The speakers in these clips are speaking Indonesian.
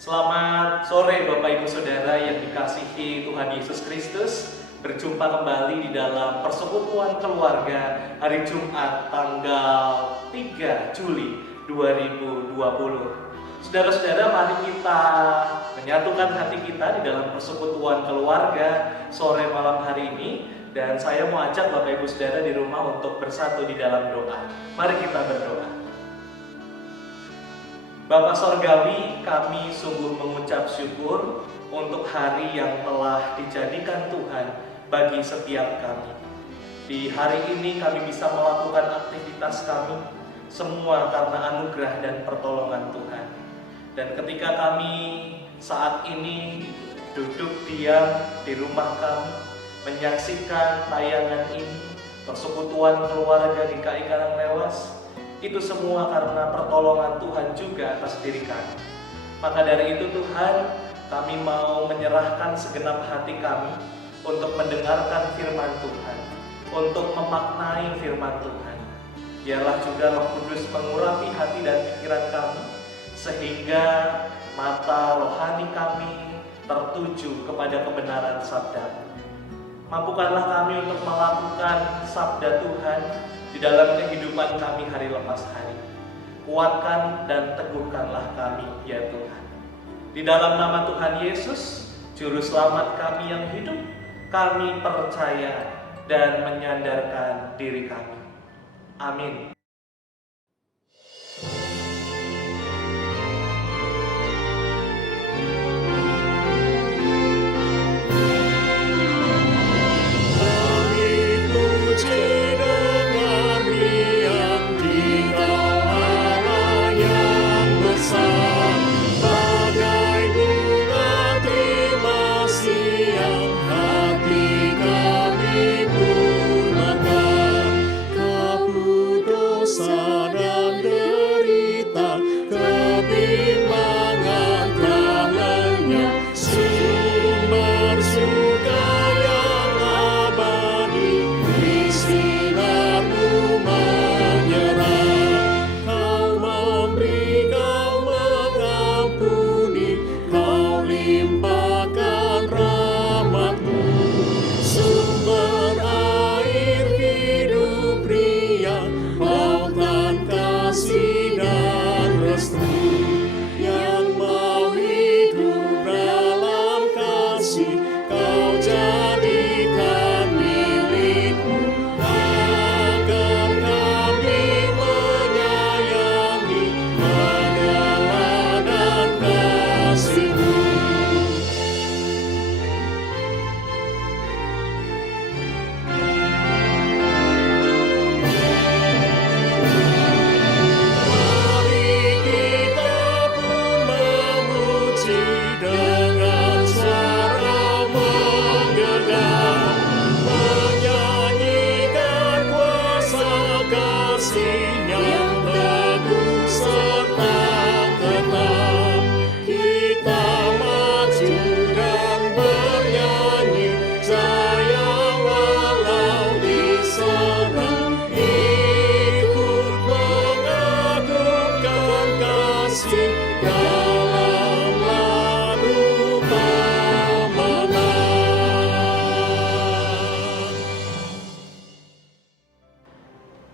Selamat sore Bapak Ibu Saudara yang dikasihi Tuhan Yesus Kristus. Berjumpa kembali di dalam persekutuan keluarga hari Jumat tanggal 3 Juli 2020. Saudara-saudara, mari kita menyatukan hati kita di dalam persekutuan keluarga sore malam hari ini. Dan saya mau ajak Bapak Ibu Saudara di rumah untuk bersatu di dalam doa. Mari kita berdoa. Bapa Sorgawi, kami sungguh mengucap syukur untuk hari yang telah dijadikan Tuhan bagi setiap kami. Di hari ini kami bisa melakukan aktivitas kami, semua karena anugerah dan pertolongan Tuhan. Dan ketika kami saat ini duduk diam di rumah kami, menyaksikan tayangan ini, persekutuan keluarga GKI Karanglewas, itu semua karena pertolongan Tuhan juga atas diri kami. Maka dari itu Tuhan, kami mau menyerahkan segenap hati kami untuk mendengarkan firman Tuhan, untuk memaknai firman Tuhan. Biarlah juga Roh Kudus mengurapi hati dan pikiran kami, sehingga mata rohani kami tertuju kepada kebenaran sabda. Mampukanlah kami untuk melakukan sabda Tuhan di dalam kehidupan kami hari lepas hari. Kuatkan dan teguhkanlah kami, ya Tuhan. Di dalam nama Tuhan Yesus, Juru Selamat kami yang hidup, kami percaya dan menyandarkan diri kami. Amin.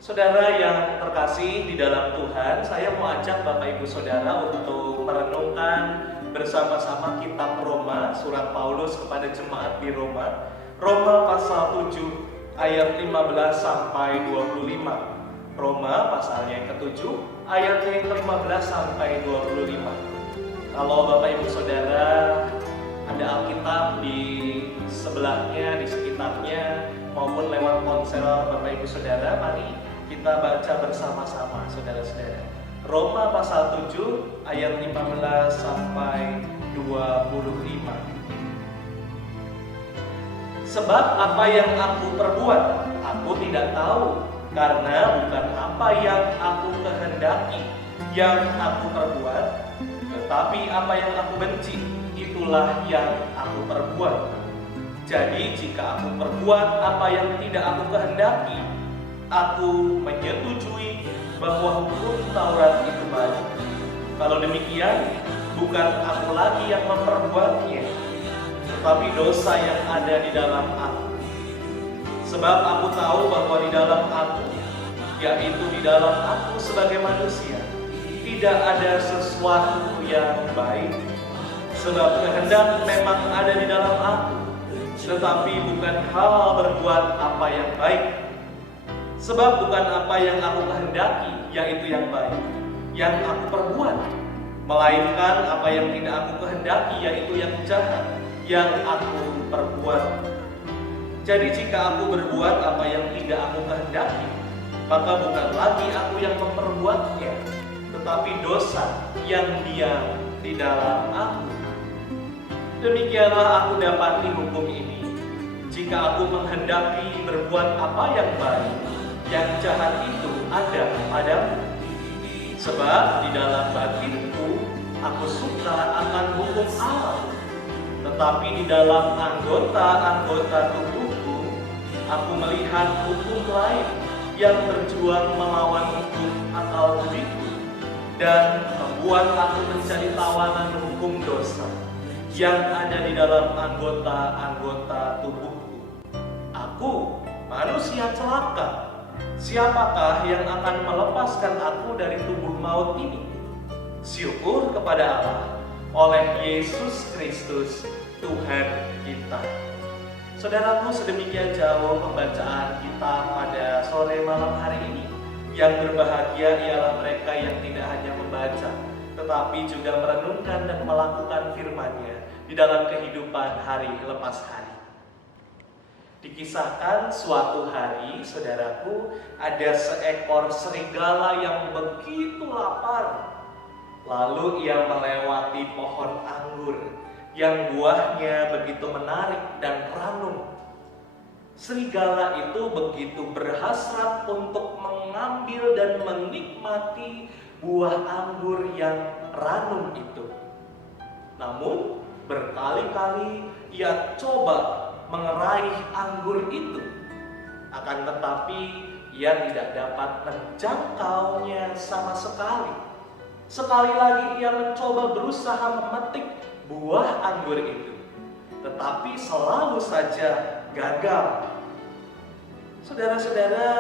Saudara yang terkasih di dalam Tuhan, saya mau ajak Bapak Ibu Saudara untuk merenungkan bersama-sama kitab Roma, surat Paulus kepada jemaat di Roma. Roma pasal 7 ayat 15 sampai 25. Roma pasal yang ke-7 ayat yang ke-15 sampai 25. Kalau Bapak Ibu Saudara ada Alkitab di sebelahnya, di sekitarnya, maupun lewat ponsel Bapak Ibu Saudara, mari kita baca bersama-sama, saudara-saudara. Roma pasal 7 ayat 15 sampai 25. Sebab apa yang aku perbuat, aku tidak tahu, karena bukan apa yang aku kehendaki yang aku perbuat, tetapi apa yang aku benci, itulah yang aku perbuat. Jadi jika aku perbuat apa yang tidak aku kehendaki, aku menyetujui bahwa hukum Taurat itu baik. Kalau demikian, bukan aku lagi yang memperbuatnya, tetapi dosa yang ada di dalam aku. Sebab aku tahu bahwa di dalam aku, yaitu di dalam aku sebagai manusia, tidak ada sesuatu yang baik. Sebab kehendak memang ada di dalam aku, tetapi bukan hal berbuat apa yang baik. Sebab bukan apa yang aku kehendaki, yaitu yang baik, yang aku perbuat, melainkan apa yang tidak aku kehendaki, yaitu yang jahat, yang aku perbuat. Jadi jika aku berbuat apa yang tidak aku kehendaki, maka bukan lagi aku yang memperbuatnya, tetapi dosa yang diam di dalam aku. Demikianlah aku dapati hukum ini. Jika aku menghendaki berbuat apa yang baik, yang jahat itu ada padaku. Sebab di dalam batinku aku suka akan hukum Allah, tetapi di dalam anggota-anggota tubuhku aku melihat hukum lain yang berjuang melawan hukum akal budiku dan membuat aku menjadi tawanan hukum dosa yang ada di dalam anggota-anggota tubuhku. Aku manusia celaka. Siapakah yang akan melepaskan aku dari tubuh maut ini? Syukur kepada Allah oleh Yesus Kristus Tuhan kita. Saudaraku, sedemikian jauh pembacaan kita pada sore malam hari ini. Yang berbahagia ialah mereka yang tidak hanya membaca, tetapi juga merenungkan dan melakukan firman-Nya di dalam kehidupan hari lepas hari. Dikisahkan suatu hari, saudaraku, ada seekor serigala yang begitu lapar. Lalu ia melewati pohon anggur yang buahnya begitu menarik dan ranum. Serigala itu begitu berhasrat untuk mengambil dan menikmati buah anggur yang ranum itu. Namun berkali-kali ia coba meraih anggur itu, akan tetapi ia tidak dapat menjangkaunya sama sekali. Sekali lagi ia mencoba berusaha memetik buah anggur itu, tetapi selalu saja gagal. Saudara-saudara,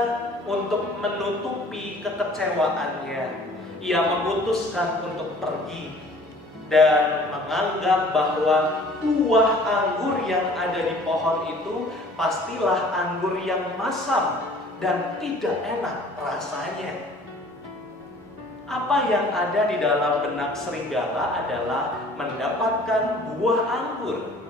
untuk menutupi kekecewaannya, ia memutuskan untuk pergi dan menganggap bahwa buah anggur yang ada di pohon itu pastilah anggur yang masam dan tidak enak rasanya. Apa yang ada di dalam benak serigala adalah mendapatkan buah anggur.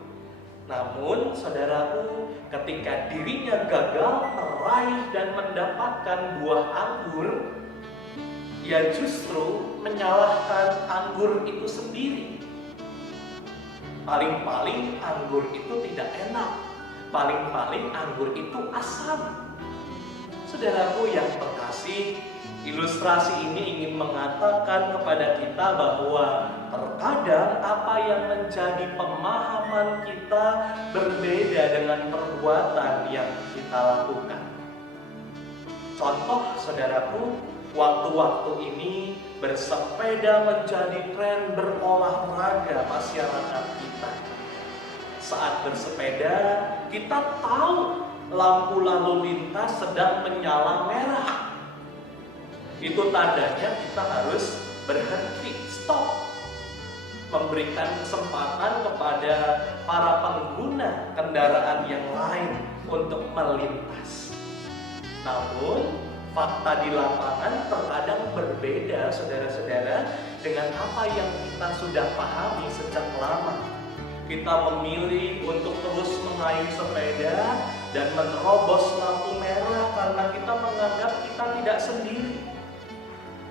Namun, saudaraku, ketika dirinya gagal meraih dan mendapatkan buah anggur, ia justru menyalahkan anggur itu sendiri. Paling-paling anggur itu tidak enak. Paling-paling anggur itu asam. Saudaraku yang terkasih, ilustrasi ini ingin mengatakan kepada kita bahwa terkadang apa yang menjadi pemahaman kita berbeda dengan perbuatan yang kita lakukan. Contoh, saudaraku, waktu-waktu ini bersepeda menjadi tren berolahraga masyarakat kita. Saat bersepeda, kita tahu lampu lalu lintas sedang menyala merah. Itu tandanya kita harus berhenti, stop. Memberikan kesempatan kepada para pengguna kendaraan yang lain untuk melintas. Namun, fakta di lapangan terkadang berbeda, saudara-saudara, dengan apa yang kita sudah pahami sejak lama. Kita memilih untuk terus mengayuh sepeda dan menerobos lampu merah karena kita menganggap kita tidak sendiri.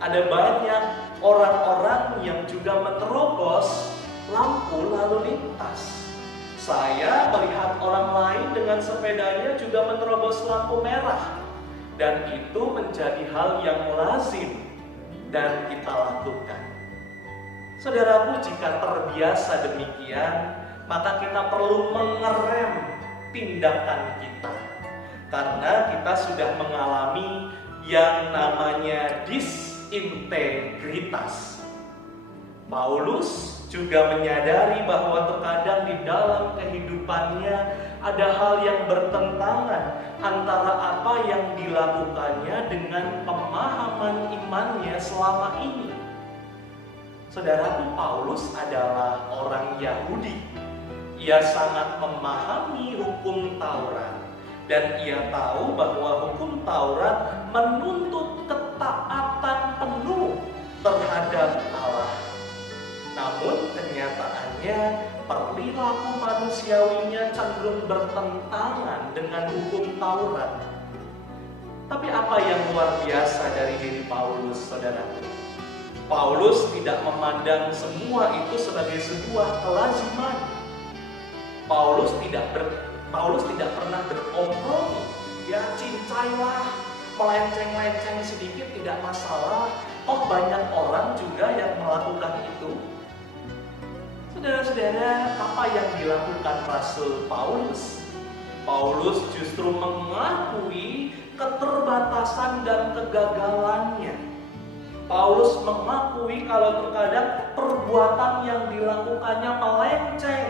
Ada banyak orang-orang yang juga menerobos lampu lalu lintas. Saya melihat orang lain dengan sepedanya juga menerobos lampu merah. Dan itu menjadi hal yang lazim dan kita lakukan. Saudaraku, jika terbiasa demikian, maka kita perlu mengerem tindakan kita. Karena kita sudah mengalami yang namanya disintegritas. Paulus juga menyadari bahwa terkadang di dalam kehidupannya ada hal yang bertentangan antara apa yang dilakukannya dengan pemahaman imannya selama ini. Saudaraku, Paulus adalah orang Yahudi. Ia sangat memahami hukum Taurat dan ia tahu bahwa hukum Taurat menuntut ketaatan penuh terhadap Allah. Namun kenyataannya perilaku manusiawinya cenderung bertentangan dengan hukum Taurat. Tapi apa yang luar biasa dari diri Paulus, saudaraku? Paulus tidak memandang semua itu sebagai sebuah kelaziman. Paulus tidak pernah berkompromi. Ya, cincailah, melenceng-lenceng sedikit tidak masalah. Oh, banyak orang juga yang melakukan itu. Saudara-saudara, apa yang dilakukan Rasul Paulus? Paulus justru mengakui keterbatasan dan kegagalannya. Paulus mengakui kalau terkadang perbuatan yang dilakukannya melenceng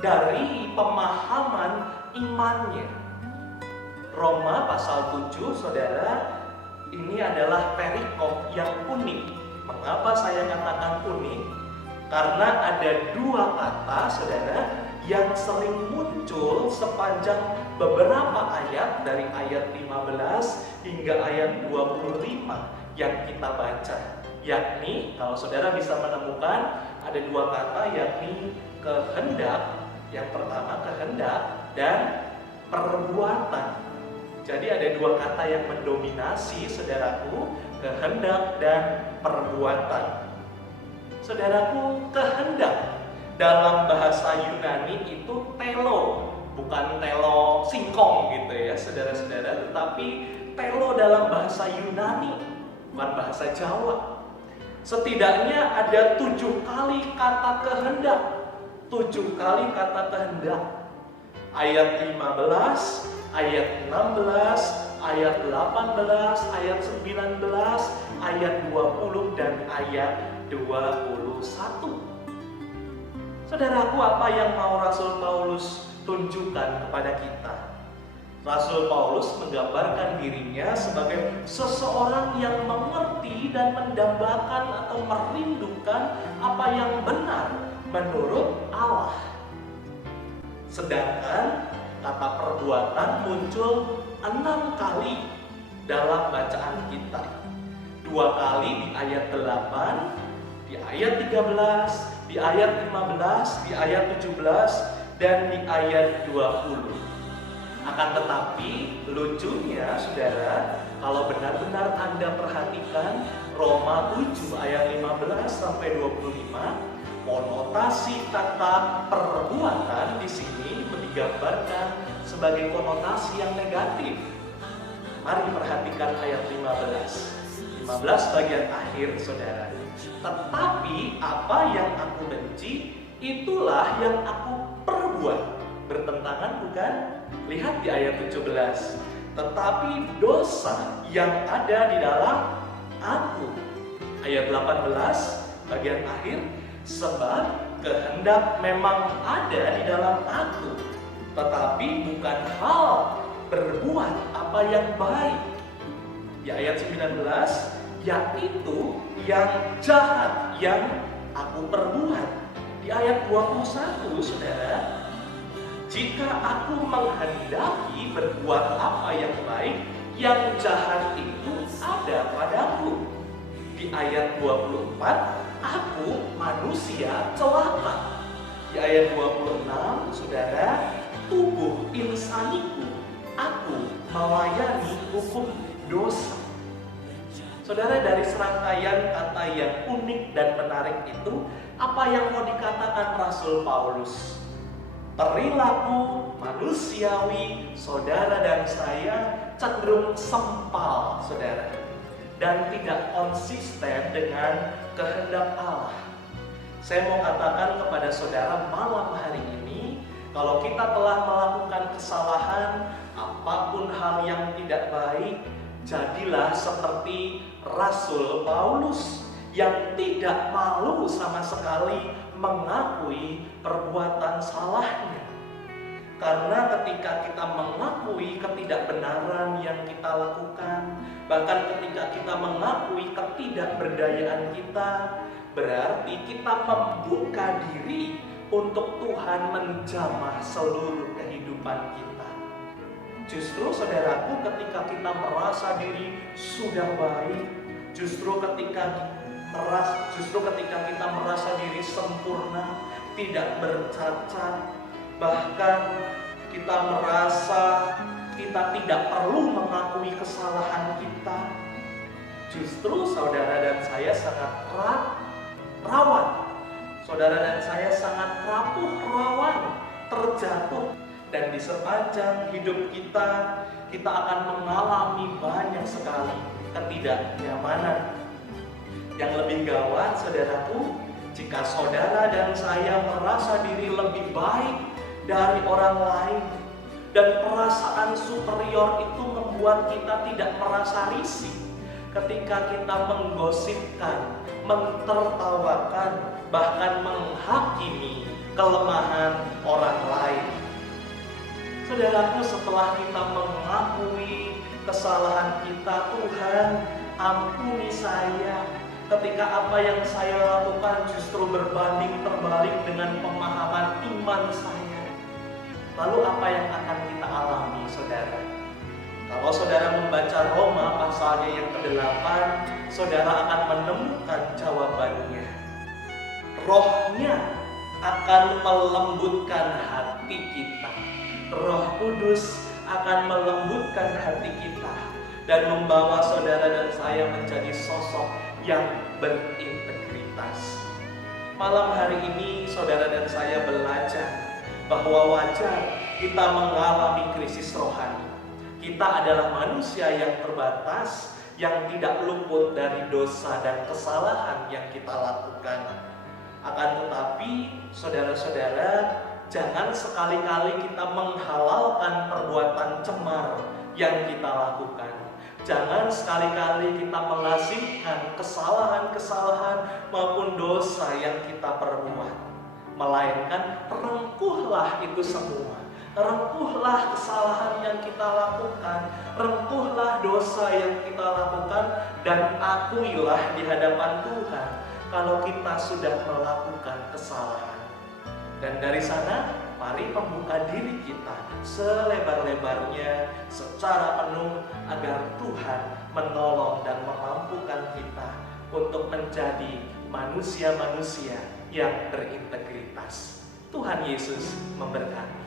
dari pemahaman imannya. Roma pasal 7, saudara, ini adalah perikop yang unik. Mengapa saya katakan unik? Karena ada dua kata, saudara, yang sering muncul sepanjang beberapa ayat dari ayat 15 hingga ayat 25 yang kita baca. Yakni, kalau saudara bisa menemukan, ada dua kata yakni kehendak. Yang pertama kehendak dan perbuatan. Jadi ada dua kata yang mendominasi, saudaraku, kehendak dan perbuatan. Saudaraku, kehendak dalam bahasa Yunani itu telo, bukan telo singkong gitu ya, saudara-saudara, tetapi telo dalam bahasa Yunani, bukan bahasa Jawa. Setidaknya ada 7 kali kata kehendak. 7 kali kata kehendak. Ayat 15, ayat 16, ayat 18, ayat 19, ayat 20, dan ayat 21. Saudaraku, apa yang mau Rasul Paulus tunjukkan kepada kita? Rasul Paulus menggambarkan dirinya sebagai seseorang yang mengerti dan mendambakan atau merindukan apa yang benar menurut Allah. Sedangkan kata perbuatan muncul 6 kali dalam bacaan kita. 2 kali di ayat 8, di ayat 13, di ayat 15, di ayat 17, dan di ayat 20. Akan tetapi lucunya, saudara, kalau benar-benar Anda perhatikan Roma 7 ayat 15 sampai 25, konotasi kata perbuatan di sini digambarkan sebagai konotasi yang negatif. Mari perhatikan ayat 15 bagian akhir, saudara. Tetapi apa yang aku benci, itulah yang aku perbuat. Bertentangan bukan? Lihat di ayat 17. Tetapi dosa yang ada di dalam aku. Ayat 18 bagian akhir. Sebab kehendak memang ada di dalam aku, tetapi bukan hal berbuat apa yang baik. Di ayat 19, yaitu yang jahat yang aku perbuat. Di ayat 21, saudara, jika aku menghendaki berbuat apa yang baik, yang jahat itu ada padaku. Di ayat 24, aku manusia celaka. Di ayat 26, saudara, tubuh insaniku, aku melayani hukum dosa. Saudara, dari serangkaian kata yang unik dan menarik itu, apa yang mau dikatakan Rasul Paulus? Perilaku manusiawi saudara dan saya cenderung sempal, saudara, dan tidak konsisten dengan kehendak Allah. Saya mau katakan kepada saudara malam hari ini, kalau kita telah melakukan kesalahan, apapun hal yang tidak baik, jadilah seperti Rasul Paulus yang tidak malu sama sekali mengakui perbuatan salahnya. Karena ketika kita mengakui ketidakbenaran yang kita lakukan, bahkan ketika kita mengakui ketidakberdayaan kita, berarti kita membuka diri untuk Tuhan menjamah seluruh kehidupan kita. Justru saudaraku, ketika kita merasa diri sudah baik, justru ketika kita merasa diri sempurna, tidak bercacat, bahkan kita merasa kita tidak perlu mengakui kesalahan kita, justru saudara dan saya sangat rawan. Saudara dan saya sangat rawan terjatuh. Dan di sepanjang hidup kita akan mengalami banyak sekali ketidaknyamanan. Yang lebih gawat, saudaraku, jika saudara dan saya merasa diri lebih baik dari orang lain, dan perasaan superior itu membuat kita tidak merasa risih ketika kita menggosipkan, mentertawakan, bahkan menghakimi kelemahan orang lain. Saudaraku, setelah kita mengakui kesalahan kita, Tuhan ampuni saya ketika apa yang saya lakukan justru berbanding terbalik dengan pemahaman iman saya. Lalu apa yang akan kita alami, saudara? Kalau saudara membaca Roma pasalnya yang ke-8, saudara akan menemukan jawabannya. Rohnya akan melembutkan hati kita. Roh Kudus akan melembutkan hati kita dan membawa saudara dan saya menjadi sosok yang berintegritas. Malam hari ini saudara dan saya belajar bahwa wajar kita mengalami krisis rohani. Kita adalah manusia yang terbatas, yang tidak luput dari dosa dan kesalahan yang kita lakukan. Akan tetapi, saudara-saudara, jangan sekali-kali kita menghalalkan perbuatan cemar yang kita lakukan. Jangan sekali-kali kita melazimkan kesalahan-kesalahan maupun dosa yang kita perbuat. Melainkan rengkuhlah itu semua. Rengkuhlah kesalahan yang kita lakukan. Rengkuhlah dosa yang kita lakukan. Dan akuilah di hadapan Tuhan kalau kita sudah melakukan kesalahan. Dan dari sana, mari membuka diri kita selebar-lebarnya secara penuh agar Tuhan menolong dan memampukan kita untuk menjadi manusia-manusia yang berintegritas. Tuhan Yesus memberkati.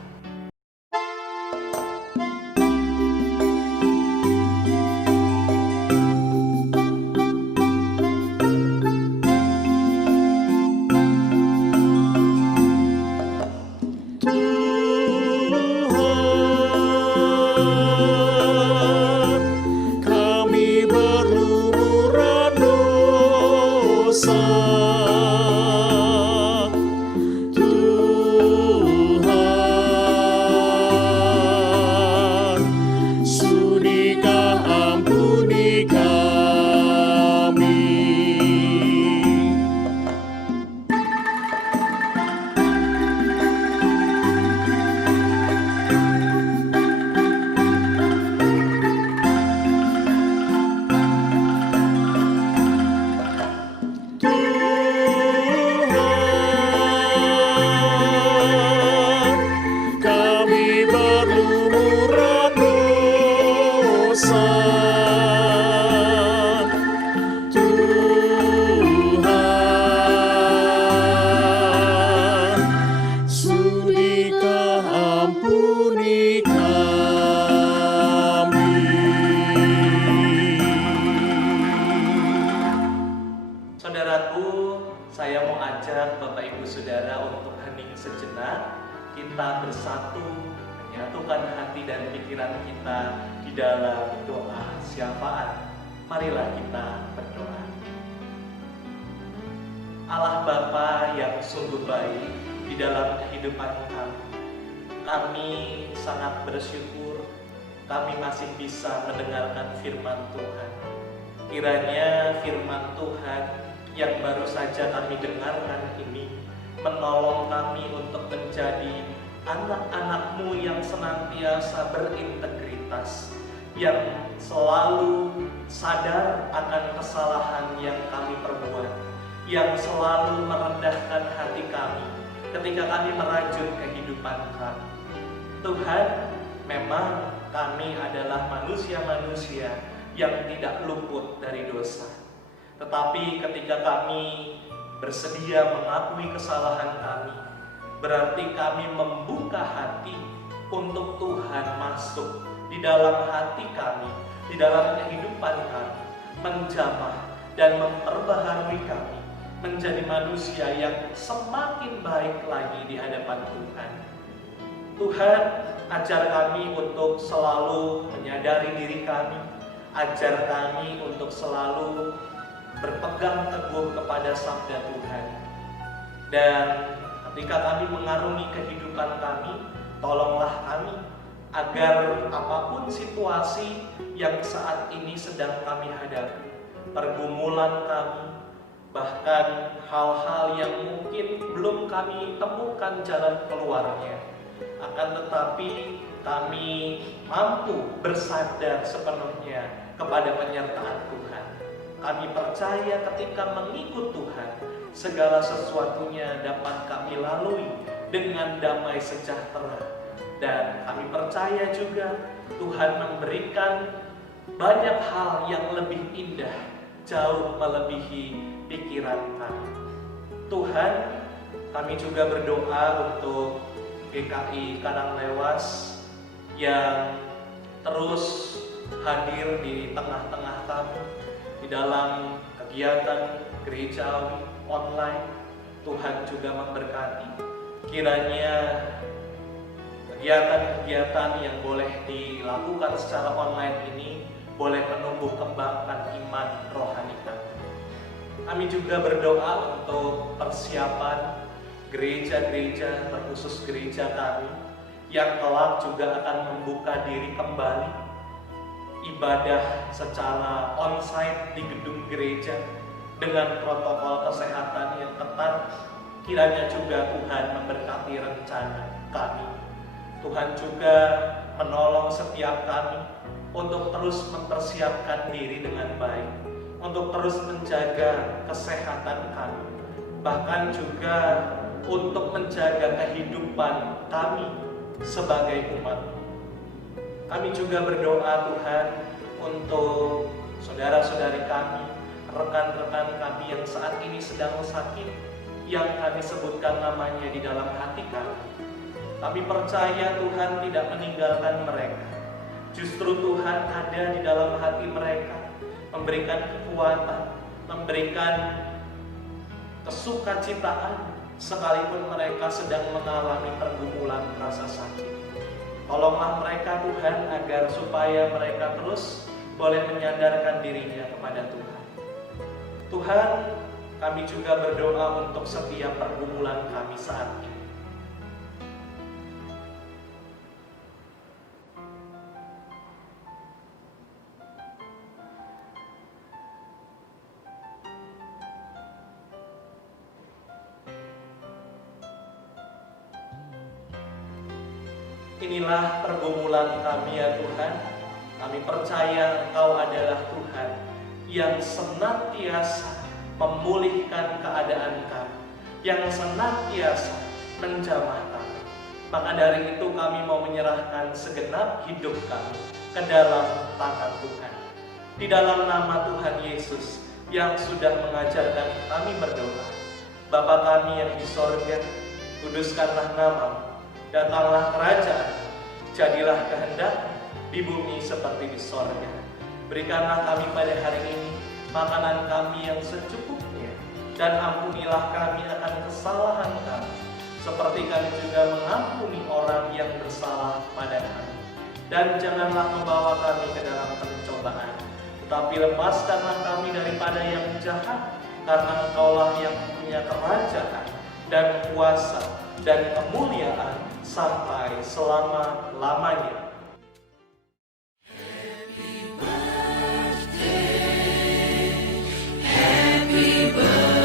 Saya mau ajak Bapak Ibu Saudara untuk hening sejenak. Kita bersatu menyatukan hati dan pikiran kita di dalam doa syafaat. Marilah kita berdoa. Allah Bapa yang sungguh baik di dalam kehidupan kami. Kami sangat bersyukur kami masih bisa mendengarkan firman Tuhan. Kiranya firman Tuhan yang baru saja kami dengarkan ini menolong kami untuk menjadi anak-anak-Mu yang senantiasa berintegritas, yang selalu sadar akan kesalahan yang kami perbuat, yang selalu merendahkan hati kami ketika kami merajut kehidupan kami. Tuhan, memang kami adalah manusia-manusia yang tidak luput dari dosa. Tetapi ketika kami bersedia mengakui kesalahan kami, berarti kami membuka hati untuk Tuhan masuk di dalam hati kami, di dalam kehidupan kami, menjamah dan memperbaharui kami menjadi manusia yang semakin baik lagi di hadapan Tuhan. Tuhan, ajar kami untuk selalu menyadari diri kami, ajar kami untuk selalu berpegang teguh kepada sabda Tuhan. Dan ketika kami mengarungi kehidupan kami, tolonglah kami agar apapun situasi yang saat ini sedang kami hadapi, pergumulan kami, bahkan hal-hal yang mungkin belum kami temukan jalan keluarnya, akan tetapi kami mampu bersandar sepenuhnya kepada penyertaan Tuhan. Kami percaya ketika mengikut Tuhan, segala sesuatunya dapat kami lalui dengan damai sejahtera. Dan kami percaya juga Tuhan memberikan banyak hal yang lebih indah, jauh melebihi pikiran kami. Tuhan, kami juga berdoa untuk GKI Karanglewas yang terus hadir di tengah-tengah kami di dalam kegiatan gerejawi online. Tuhan juga memberkati. Kiranya kegiatan-kegiatan yang boleh dilakukan secara online ini boleh menumbuh kembangkan iman rohani kami. Kami juga berdoa untuk persiapan gereja-gereja, terkhusus gereja kami yang kelak juga akan membuka diri kembali ibadah secara onsite di gedung gereja dengan protokol kesehatan yang ketat. Kiranya juga Tuhan memberkati rencana kami. Tuhan juga menolong setiap kami untuk terus mempersiapkan diri dengan baik, untuk terus menjaga kesehatan kami, bahkan juga untuk menjaga kehidupan kami sebagai umat. Kami juga berdoa Tuhan untuk saudara-saudari kami, rekan-rekan kami yang saat ini sedang sakit, yang kami sebutkan namanya di dalam hati kami. Kami percaya Tuhan tidak meninggalkan mereka. Justru Tuhan ada di dalam hati mereka, memberikan kekuatan, memberikan kesukacitaan, sekalipun mereka sedang mengalami pergumulan rasa sakit. Tolonglah mereka Tuhan agar supaya mereka terus boleh menyadarkan dirinya kepada Tuhan. Tuhan, kami juga berdoa untuk setiap pergumulan kami saat ini. Inilah pergumulan kami ya Tuhan. Kami percaya Engkau adalah Tuhan yang senantiasa memulihkan keadaan kami, yang senantiasa menjamah kami. Maka dari itu kami mau menyerahkan segenap hidup kami ke dalam tangan Tuhan. Di dalam nama Tuhan Yesus yang sudah mengajarkan kami berdoa. Bapa kami yang di sorga, kuduskanlah nama-Mu. Datanglah kerajaan, jadilah kehendak di bumi seperti di sorga. Berikanlah kami pada hari ini makanan kami yang secukupnya, dan ampunilah kami akan kesalahan kami, seperti kami juga mengampuni orang yang bersalah pada kami. Dan janganlah membawa kami ke dalam pencobaan, tetapi lepaskanlah kami daripada yang jahat, karena Engkaulah yang punya kerajaan dan kuasa dan kemuliaan sampai selama-lamanya. Happy birthday.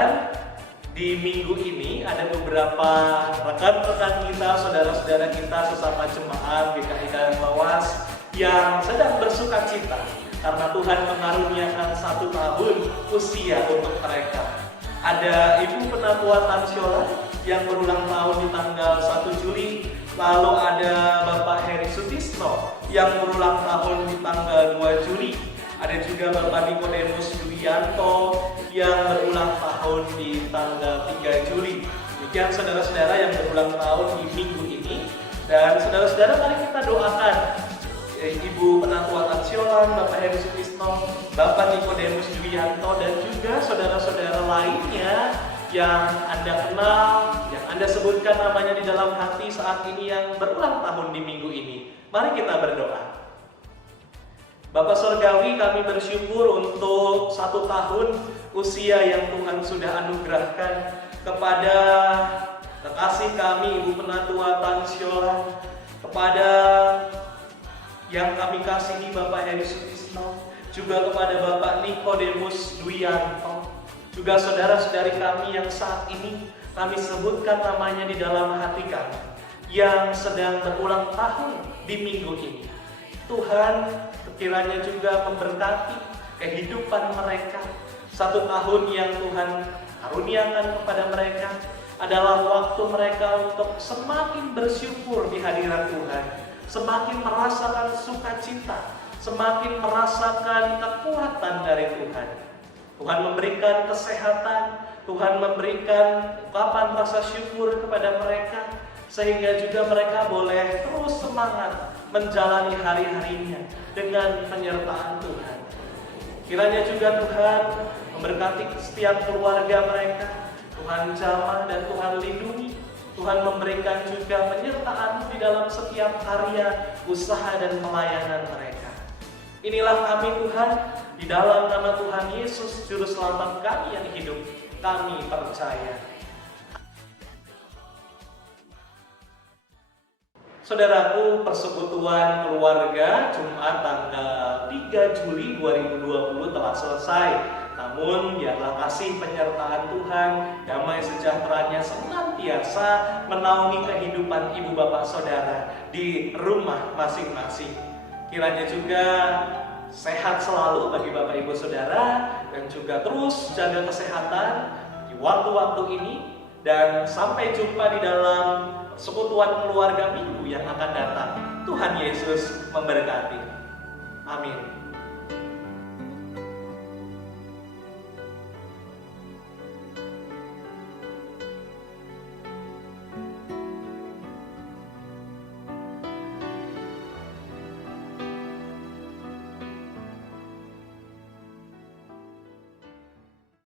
Tuhan, di minggu ini ada beberapa rekan-rekan kita, saudara-saudara kita sesama jemaat GKI Karangawas yang sedang bersuka cita karena Tuhan mengaruniakan 1 tahun usia untuk mereka. Ada Ibu Penatua Tansiola yang berulang tahun di tanggal 1 Juli, lalu ada Bapak Heri Sutisno yang berulang tahun di tanggal 2 Juli. Ada juga Bapak Nikodemus Yulianto yang berulang tahun di tanggal 3 Juli. Demikian saudara-saudara yang berulang tahun di minggu ini. Dan saudara-saudara, mari kita doakan Ibu Penatua Tansiolan, Bapak Heri Sutisno, Bapak Nikodemus Yulianto, dan juga saudara-saudara lainnya yang Anda kenal, yang Anda sebutkan namanya di dalam hati saat ini yang berulang tahun di minggu ini. Mari kita berdoa. Bapak Surgawi, kami bersyukur untuk 1 tahun usia yang Tuhan sudah anugerahkan kepada kekasih kami Ibu Penatua Tansiola, kepada yang kami kasihi Bapak Heri Sutisno, juga kepada Bapak Nikodemus Duyanto, juga saudara-saudari kami yang saat ini kami sebutkan namanya di dalam hati kami, yang sedang berulang tahun di minggu ini. Tuhan kiranya juga memberkati kehidupan mereka. 1 tahun yang Tuhan karuniakan kepada mereka adalah waktu mereka untuk semakin bersyukur di hadirat Tuhan, semakin merasakan sukacita, semakin merasakan kekuatan dari Tuhan. Tuhan memberikan kesehatan, Tuhan memberikan ungkapan rasa syukur kepada mereka, sehingga juga mereka boleh terus semangat menjalani hari-harinya dengan penyertaan Tuhan. Kiranya juga Tuhan memberkati setiap keluarga mereka, Tuhan jamah dan Tuhan lindungi, Tuhan memberikan juga penyertaan di dalam setiap karya, usaha dan pelayanan mereka. Inilah kami Tuhan, di dalam nama Tuhan Yesus, Juru Selamat kami yang hidup, kami percaya. Saudaraku, persekutuan keluarga Jumat tanggal 3 Juli 2020 telah selesai. Namun biarlah kasih penyertaan Tuhan, damai sejahteranya senantiasa menaungi kehidupan ibu bapak saudara di rumah masing-masing. Kiranya juga sehat selalu bagi bapak ibu saudara, dan juga terus jaga kesehatan di waktu-waktu ini. Dan sampai jumpa di dalam persekutuan keluarga minggu yang akan datang. Tuhan Yesus memberkati. Amin.